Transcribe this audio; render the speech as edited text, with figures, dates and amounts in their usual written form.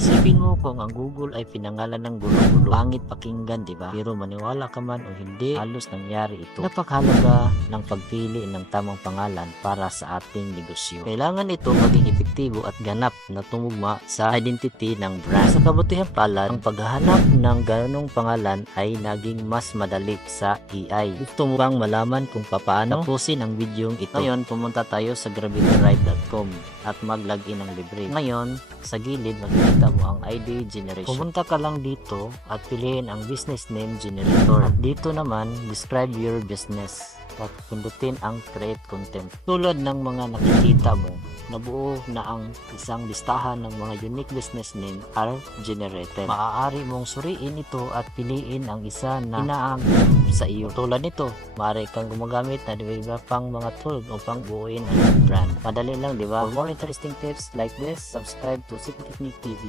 Isipin mo kung ang Google ay pinangalan ng gulo-gulo. Pangit pakinggan, di ba? Pero maniwala ka man o hindi, halos nangyari ito. Napakahalaga ng pagpili ng tamang pangalan para sa ating negosyo. Kailangan ito maging epektibo at ganap na tumugma sa identity ng brand. Sa kabutihang palad, ang paghahanap ng ganong pangalan ay naging mas madali sa AI. Gusto mo bang malaman kung paano tapusin ang videong ito? Ngayon, pumunta tayo sa gravityride.com at mag-login ng libre. Ngayon, sa gilid makikita mo ang ID generation. Pumunta ka lang dito at piliin ang business name generator. At dito naman, describe your business at pindutin ang create content. Tulad ng mga nakikita mo, nabuo na ang isang listahan ng mga unique business name are generated. Maaari mong suriin ito at piliin ang isa na inaang sa iyo. Tulad nito, maaari kang gumagamit na iba pang mga tool upang buuin ang brand. Madali lang, di ba? For more interesting tips like this, subscribe to Simple Technique TV.